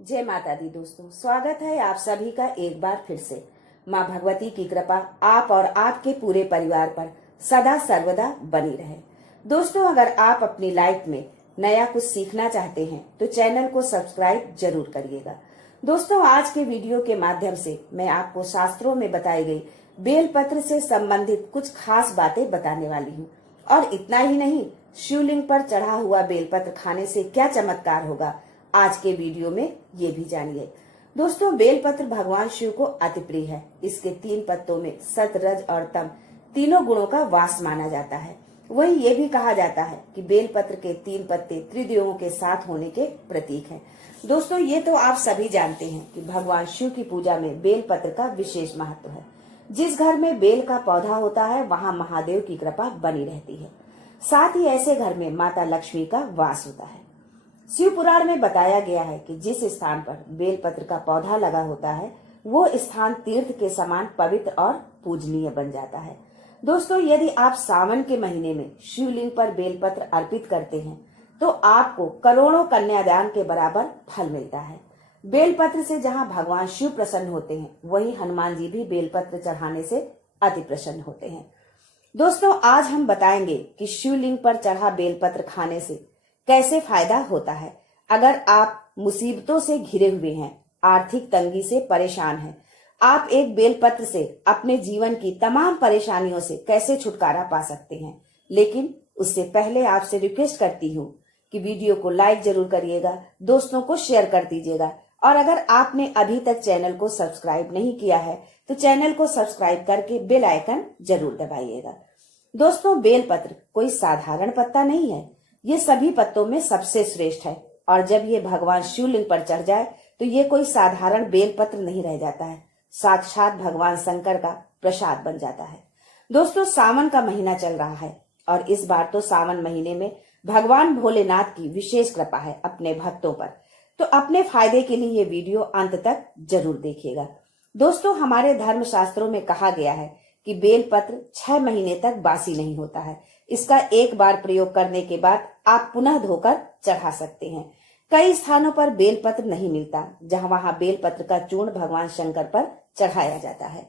जय माता दी दोस्तों, स्वागत है आप सभी का एक बार फिर से। माँ भगवती की कृपा आप और आपके पूरे परिवार पर सदा सर्वदा बनी रहे। दोस्तों, अगर आप अपनी लाइफ में नया कुछ सीखना चाहते हैं तो चैनल को सब्सक्राइब जरूर करिएगा। दोस्तों, आज के वीडियो के माध्यम से मैं आपको शास्त्रों में बताई गई बेलपत्र से संबंधित कुछ खास बातें बताने वाली हूँ। और इतना ही नहीं, शिवलिंग पर चढ़ा हुआ बेलपत्र खाने से क्या चमत्कार होगा, आज के वीडियो में ये भी जानिए। दोस्तों, बेलपत्र भगवान शिव को अति प्रिय है। इसके 3 पत्तों में सत, रज और तम तीनों गुणों का वास माना जाता है। वहीं ये भी कहा जाता है कि बेलपत्र के 3 पत्ते त्रिदेवों के साथ होने के प्रतीक हैं। दोस्तों, ये तो आप सभी जानते हैं कि भगवान शिव की पूजा में बेलपत्र का विशेष महत्व है। जिस घर में बेल का पौधा होता है वहाँ महादेव की कृपा बनी रहती है। साथ ही ऐसे घर में माता लक्ष्मी का वास होता है। शिव पुराण में बताया गया है कि जिस स्थान पर बेलपत्र का पौधा लगा होता है वो स्थान तीर्थ के समान पवित्र और पूजनीय बन जाता है। दोस्तों, यदि आप सावन के महीने में शिवलिंग पर बेलपत्र अर्पित करते हैं तो आपको करोड़ों कन्यादान के बराबर फल मिलता है। बेलपत्र से जहां भगवान शिव प्रसन्न होते हैं, वहीं हनुमान जी भी बेलपत्र चढ़ाने से अति प्रसन्न होते हैं। दोस्तों, आज हम बताएंगे कि शिवलिंग पर चढ़ा बेलपत्र खाने से कैसे फायदा होता है। अगर आप मुसीबतों से घिरे हुए हैं, आर्थिक तंगी से परेशान हैं, आप एक बेलपत्र से अपने जीवन की तमाम परेशानियों से कैसे छुटकारा पा सकते हैं। लेकिन उससे पहले आपसे रिक्वेस्ट करती हूँ कि वीडियो को लाइक जरूर करिएगा, दोस्तों को शेयर कर दीजिएगा, और अगर आपने अभी तक चैनल को सब्सक्राइब नहीं किया है तो चैनल को सब्सक्राइब करके बेल आइकन जरूर दबाइएगा। दोस्तों, बेलपत्र कोई साधारण पत्ता नहीं है, ये सभी पत्तों में सबसे श्रेष्ठ है। और जब ये भगवान शिवलिंग पर चढ़ जाए तो ये कोई साधारण बेलपत्र नहीं रह जाता है, साक्षात भगवान शंकर का प्रसाद बन जाता है। दोस्तों, सावन का महीना चल रहा है और इस बार तो सावन महीने में भगवान भोलेनाथ की विशेष कृपा है अपने भक्तों पर। तो अपने फायदे के लिए ये वीडियो अंत तक जरूर देखिएगा। दोस्तों, हमारे धर्म शास्त्रों में कहा गया है कि बेलपत्र 6 महीने तक बासी नहीं होता है। इसका एक बार प्रयोग करने के बाद आप पुनः धोकर चढ़ा सकते हैं। कई स्थानों पर बेलपत्र नहीं मिलता, वहां बेलपत्र का चूर्ण भगवान शंकर पर चढ़ाया जाता है।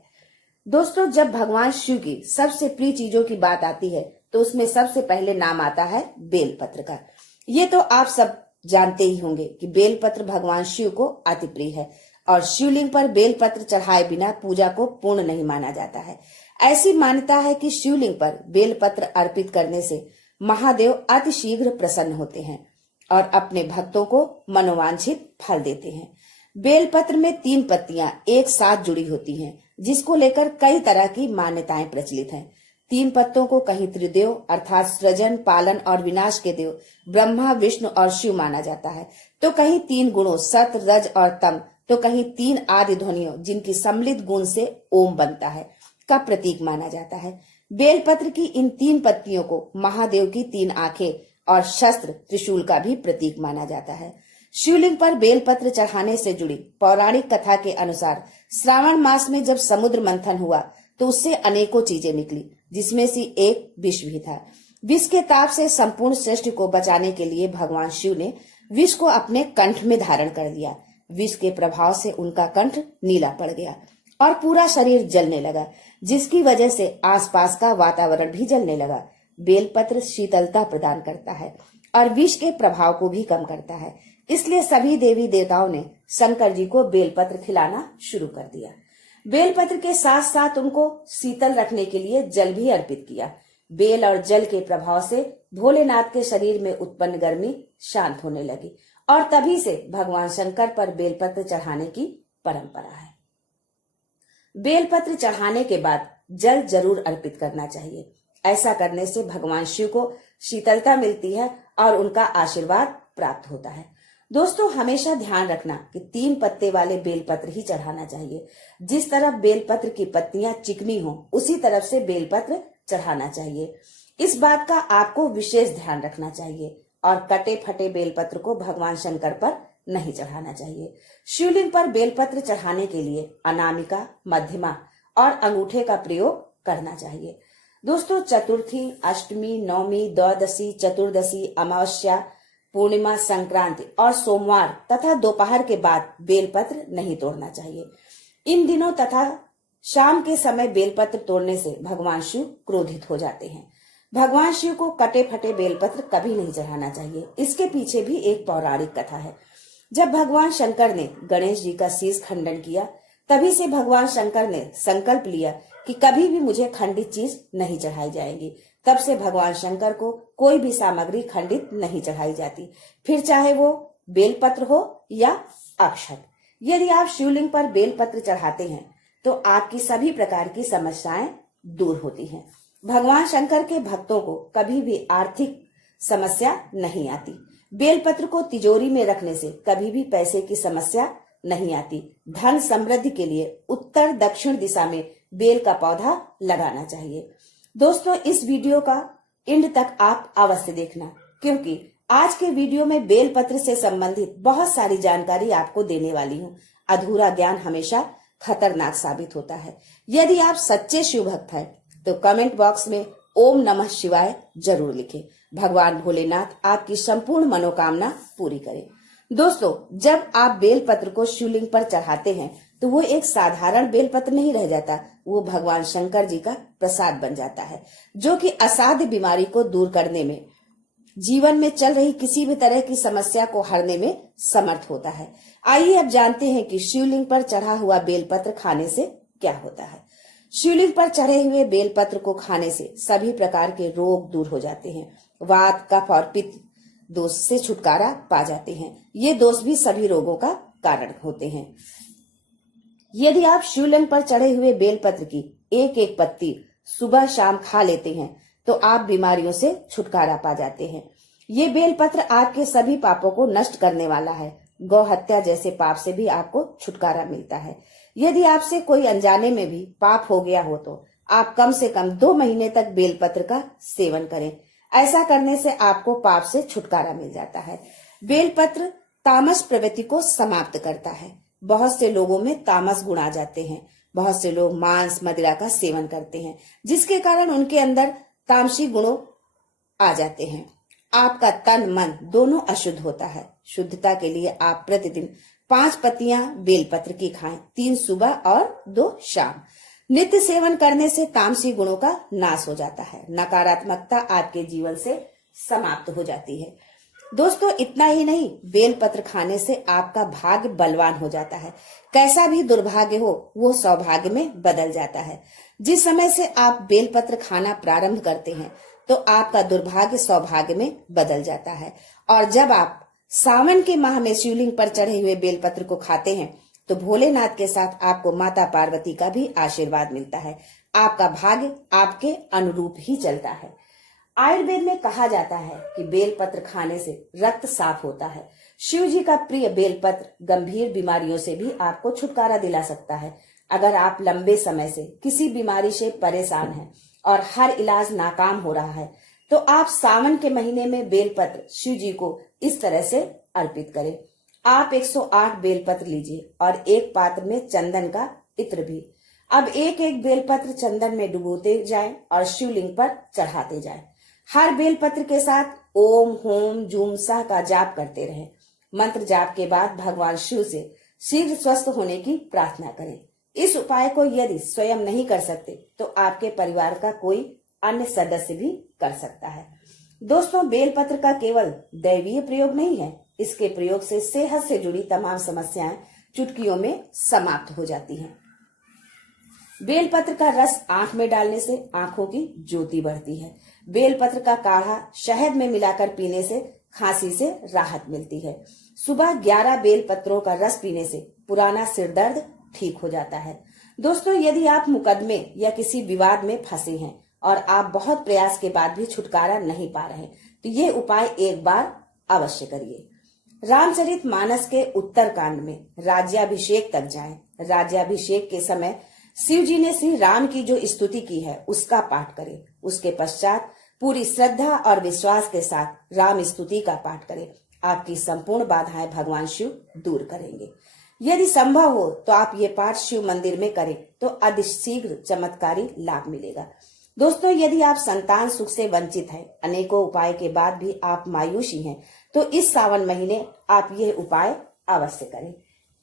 दोस्तों, जब भगवान शिव की सबसे प्रिय चीजों की बात आती है तो उसमें सबसे पहले नाम आता है बेलपत्र का। ये तो आप सब जानते ही होंगे कि बेलपत्र भगवान शिव को अति प्रिय है और शिवलिंग पर बेलपत्र चढ़ाए बिना पूजा को पूर्ण नहीं माना जाता है। ऐसी मान्यता है कि शिवलिंग पर बेलपत्र अर्पित करने से महादेव अति शीघ्र प्रसन्न होते हैं और अपने भक्तों को मनोवांछित फल देते हैं। बेलपत्र में 3 पत्तियां एक साथ जुड़ी होती हैं, जिसको लेकर कई तरह की मान्यताएं प्रचलित हैं। 3 पत्तों को कहीं त्रिदेव अर्थात सृजन, पालन और विनाश के देव ब्रह्मा, विष्णु और शिव माना जाता है, तो कहीं 3 गुणों सत, रज और तम, तो कहीं 3 आदि ध्वनियों जिनकी सम्मिलित गुण से ओम बनता है का प्रतीक माना जाता है। बेलपत्र की इन 3 पत्तियों को महादेव की 3 आंखें और शस्त्र त्रिशूल का भी प्रतीक माना जाता है। शिवलिंग पर बेलपत्र चढ़ाने से जुड़ी पौराणिक कथा के अनुसार श्रावण मास में जब समुद्र मंथन हुआ तो उससे अनेकों चीजें निकली, जिसमें से एक विष भी था। विष के ताप से संपूर्ण सृष्टि को बचाने के लिए भगवान शिव ने विष को अपने कंठ में धारण कर लिया। विष के प्रभाव से उनका कंठ नीला पड़ गया और पूरा शरीर जलने लगा, जिसकी वजह से आसपास का वातावरण भी जलने लगा। बेलपत्र शीतलता प्रदान करता है और विष के प्रभाव को भी कम करता है, इसलिए सभी देवी देवताओं ने शंकर जी को बेलपत्र खिलाना शुरू कर दिया। बेलपत्र के साथ साथ उनको शीतल रखने के लिए जल भी अर्पित किया। बेल और जल के प्रभाव से भोलेनाथ के शरीर में उत्पन्न गर्मी शांत होने लगी और तभी से भगवान शंकर पर बेलपत्र चढ़ाने की परंपरा है। बेलपत्र चढ़ाने के बाद जल जरूर अर्पित करना चाहिए। ऐसा करने से भगवान शिव को शीतलता मिलती है और उनका आशीर्वाद प्राप्त होता है। दोस्तों, हमेशा ध्यान रखना कि 3 पत्ते वाले बेलपत्र ही चढ़ाना चाहिए। जिस तरफ बेलपत्र की पत्तियां चिकनी हो उसी तरफ से बेलपत्र चढ़ाना चाहिए। इस बात का आपको विशेष ध्यान रखना चाहिए और कटे फटे बेलपत्र को भगवान शंकर पर नहीं चढ़ाना चाहिए। शिवलिंग पर बेलपत्र चढ़ाने के लिए अनामिका, मध्यमा और अंगूठे का प्रयोग करना चाहिए। दोस्तों, चतुर्थी, अष्टमी, नवमी, द्वादशी, चतुर्दशी, अमावस्या, पूर्णिमा, संक्रांति और सोमवार तथा दोपहर के बाद बेलपत्र नहीं तोड़ना चाहिए। इन दिनों तथा शाम के समय बेलपत्र तोड़ने से भगवान शिव क्रोधित हो जाते हैं। भगवान शिव को कटे फटे बेलपत्र कभी नहीं चढ़ाना चाहिए। इसके पीछे भी एक पौराणिक कथा है। जब भगवान शंकर ने गणेश जी का शीश खंडन किया, तभी से भगवान शंकर ने संकल्प लिया कि कभी भी मुझे खंडित चीज नहीं चढ़ाई जाएगी। तब से भगवान शंकर को कोई भी सामग्री खंडित नहीं चढ़ाई जाती, फिर चाहे वो बेलपत्र हो या अक्षत। यदि आप शिवलिंग पर बेलपत्र चढ़ाते हैं तो आपकी सभी प्रकार की समस्याएं दूर होती हैं। भगवान शंकर के भक्तों को कभी भी आर्थिक समस्या नहीं आती। बेलपत्र को तिजोरी में रखने से कभी भी पैसे की समस्या नहीं आती। धन समृद्धि के लिए उत्तर दक्षिण दिशा में बेल का पौधा लगाना चाहिए। दोस्तों, इस वीडियो का एंड तक आप अवश्य देखना, क्योंकि आज के वीडियो में बेलपत्र से संबंधित बहुत सारी जानकारी आपको देने वाली हूँ। अधूरा ज्ञान हमेशा खतरनाक साबित होता है। यदि आप सच्चे शिव भक्त हैं तो कमेंट बॉक्स में ओम नमः शिवाय जरूर लिखें। भगवान भोलेनाथ आपकी संपूर्ण मनोकामना पूरी करें। दोस्तों, जब आप बेलपत्र को शिवलिंग पर चढ़ाते हैं तो वो एक साधारण बेलपत्र नहीं रह जाता, वो भगवान शंकर जी का प्रसाद बन जाता है, जो कि असाध्य बीमारी को दूर करने में, जीवन में चल रही किसी भी तरह की समस्या को हरने में समर्थ होता है। आइए अब जानते हैं कि शिवलिंग पर चढ़ा हुआ बेलपत्र खाने से क्या होता है। शिवलिंग पर चढ़े हुए बेलपत्र को खाने से सभी प्रकार के रोग दूर हो जाते हैं। वात, कफ और पित्त दोष से छुटकारा पा जाते हैं। ये दोष भी सभी रोगों का कारण होते हैं। यदि आप शिवलिंग पर चढ़े हुए बेलपत्र की एक एक पत्ती सुबह शाम खा लेते हैं तो आप बीमारियों से छुटकारा पा जाते हैं। ये बेलपत्र आपके सभी पापों को नष्ट करने वाला है। गौ हत्या जैसे पाप से भी आपको छुटकारा मिलता है। यदि आपसे कोई अनजाने में भी पाप हो गया हो तो आप कम से कम 2 महीने तक बेलपत्र का सेवन करें। ऐसा करने से आपको पाप से छुटकारा मिल जाता है। बेलपत्र तामस प्रवृत्ति को समाप्त करता है। बहुत से लोगों में तामस गुण आ जाते हैं। बहुत से लोग मांस, मदिरा का सेवन करते हैं, जिसके कारण उनके अंदर तामसी गुणों आ जाते हैं। आपका तन मन दोनों अशुद्ध होता है। शुद्धता के लिए आप प्रतिदिन 5 पत्तियां बेलपत्र की खाएं, 3 सुबह और 2 शाम। नित्य सेवन करने से तामसी गुणों का नाश हो जाता है। नकारात्मकता आपके जीवन से समाप्त हो जाती है। दोस्तों, इतना ही नहीं, बेलपत्र खाने से आपका भाग्य बलवान हो जाता है। कैसा भी दुर्भाग्य हो वो सौभाग्य में बदल जाता है। जिस समय से आप बेलपत्र खाना प्रारंभ करते हैं तो आपका दुर्भाग्य सौभाग्य में बदल जाता है। और जब आप सावन के माह में शिवलिंग पर चढ़े हुए बेलपत्र को खाते हैं तो भोलेनाथ के साथ आपको माता पार्वती का भी आशीर्वाद मिलता है। आपका भाग्य आपके अनुरूप ही चलता है। आयुर्वेद में कहा जाता है कि बेलपत्र खाने से रक्त साफ होता है। शिव जी का प्रिय बेलपत्र गंभीर बीमारियों से भी आपको छुटकारा दिला सकता है। अगर आप लंबे समय से किसी बीमारी से परेशान हैं और हर इलाज नाकाम हो रहा है तो आप सावन के महीने में बेलपत्र शिव जी को इस तरह से अर्पित करें। आप 108 बेलपत्र लीजिए और एक पात्र में चंदन का इत्र भी। अब एक एक बेलपत्र चंदन में डुबोते जाएं और शिवलिंग पर चढ़ाते जाएं। हर बेलपत्र के साथ ओम होम जूम सह का जाप करते रहें। मंत्र जाप के बाद भगवान शिव से शीघ्र स्वस्थ होने की प्रार्थना करें। इस उपाय को यदि स्वयं नहीं कर सकते तो आपके परिवार का कोई अन्य सदस्य भी कर सकता है। दोस्तों, बेलपत्र का केवल दैवीय प्रयोग नहीं है, इसके प्रयोग से सेहत से जुड़ी तमाम समस्याएं चुटकियों में समाप्त हो जाती हैं। बेलपत्र का रस आंख में डालने से आंखों की ज्योति बढ़ती है। बेलपत्र का काढ़ा शहद में मिलाकर पीने से खांसी से राहत मिलती है। सुबह 11 बेलपत्रों का रस पीने से पुराना सिर दर्द ठीक हो जाता है। दोस्तों, यदि आप मुकदमे या किसी विवाद में फंसे हैं और आप बहुत प्रयास के बाद भी छुटकारा नहीं पा रहे तो ये उपाय एक बार अवश्य करिए। रामचरितमानस के उत्तर कांड में राज्याभिषेक तक जाएं। राज्याभिषेक के समय शिव जी ने श्री राम की जो स्तुति की है उसका पाठ करें। उसके पश्चात पूरी श्रद्धा और विश्वास के साथ राम स्तुति का पाठ करें। आपकी संपूर्ण बाधाएं भगवान शिव दूर करेंगे। यदि संभव हो तो आप ये पाठ शिव मंदिर में करें तो अतिशीघ्र चमत्कारी लाभ मिलेगा। दोस्तों, यदि आप संतान सुख से वंचित हैं, अनेकों उपाय के बाद भी आप मायूसी हैं, तो इस सावन महीने आप यह उपाय अवश्य करें।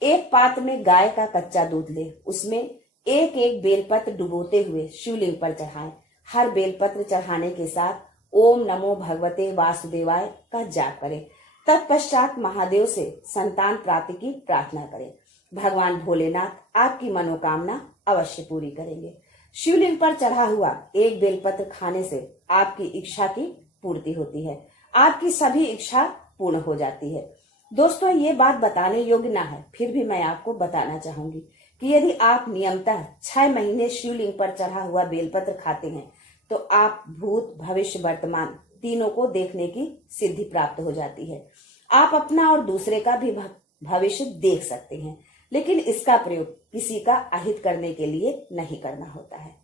एक पात्र में गाय का कच्चा दूध ले, उसमें एक एक बेलपत्र डुबोते हुए शिवलिंग पर चढ़ाएं। हर बेलपत्र चढ़ाने के साथ ओम नमो भगवते वासुदेवाय का जाप करें। तत्पश्चात महादेव से संतान प्राप्ति की प्रार्थना करें। भगवान भोलेनाथ आपकी मनोकामना अवश्य पूरी करेंगे। शिवलिंग पर चढ़ा हुआ एक बेलपत्र खाने से आपकी इच्छा की पूर्ति होती है, आपकी सभी इच्छा पूर्ण हो जाती है। दोस्तों, ये बात बताने योग्य ना है, फिर भी मैं आपको बताना चाहूंगी कि यदि आप नियमतः 6 महीने शिवलिंग पर चढ़ा हुआ बेलपत्र खाते हैं तो आप भूत भविष्य वर्तमान तीनों को देखने की सिद्धि प्राप्त हो जाती है। आप अपना और दूसरे का भी भविष्य देख सकते हैं, लेकिन इसका प्रयोग किसी का अहित करने के लिए नहीं करना होता है।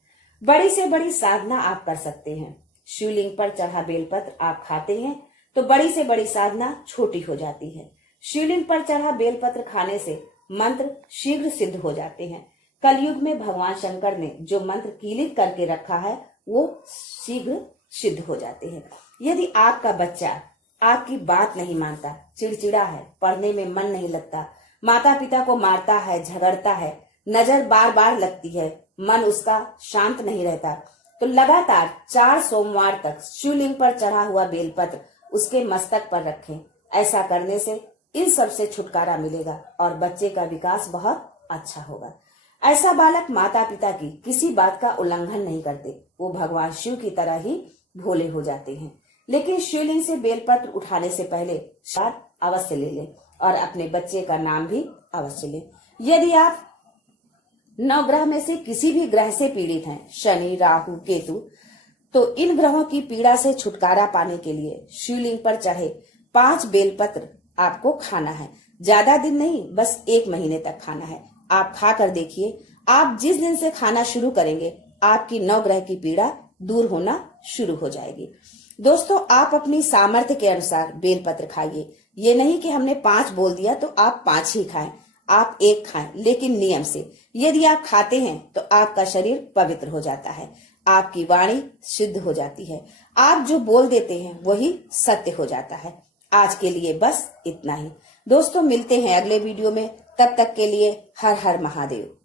बड़ी से बड़ी साधना आप कर सकते हैं। शिवलिंग पर चढ़ा बेलपत्र आप खाते हैं तो बड़ी से बड़ी साधना छोटी हो जाती है। शिवलिंग पर चढ़ा बेलपत्र खाने से मंत्र शीघ्र सिद्ध हो जाते हैं। कलयुग में भगवान शंकर ने जो मंत्र कीलित करके रखा है वो शीघ्र सिद्ध हो जाते हैं। यदि आपका बच्चा आपकी बात नहीं मानता, चिड़चिड़ा है, पढ़ने में मन नहीं लगता, माता पिता को मारता है, झगड़ता है, नजर बार बार लगती है, मन उसका शांत नहीं रहता, तो लगातार 4 सोमवार तक शिवलिंग पर चढ़ा हुआ बेलपत्र उसके मस्तक पर रखें। ऐसा करने से इन सब से छुटकारा मिलेगा और बच्चे का विकास बहुत अच्छा होगा। ऐसा बालक माता पिता की किसी बात का उल्लंघन नहीं करते, वो भगवान शिव की तरह ही भोले हो जाते हैं। लेकिन शिवलिंग से बेलपत्र उठाने से पहले शाद अवश्य ले लें और अपने बच्चे का नाम भी अवश्य लें। यदि आप 9 ग्रह में से किसी भी ग्रह से पीड़ित हैं, शनि, राहु, केतु, तो इन ग्रहों की पीड़ा से छुटकारा पाने के लिए शिवलिंग पर चढ़े 5 बेलपत्र आपको खाना है। ज्यादा दिन नहीं, बस 1 महीने तक खाना है। आप खा कर देखिए, आप जिस दिन से खाना शुरू करेंगे आपकी 9 ग्रह की पीड़ा दूर होना शुरू हो जाएगी। दोस्तों, आप अपनी सामर्थ्य के अनुसार बेलपत्र खाइए। ये नहीं कि हमने 5 बोल दिया तो आप 5 ही खाएं, आप 1 खाएं, लेकिन नियम से। यदि आप खाते हैं तो आपका शरीर पवित्र हो जाता है, आपकी वाणी शुद्ध हो जाती है, आप जो बोल देते हैं वही सत्य हो जाता है। आज के लिए बस इतना ही। दोस्तों, मिलते हैं अगले वीडियो में, तब तक के लिए हर हर महादेव।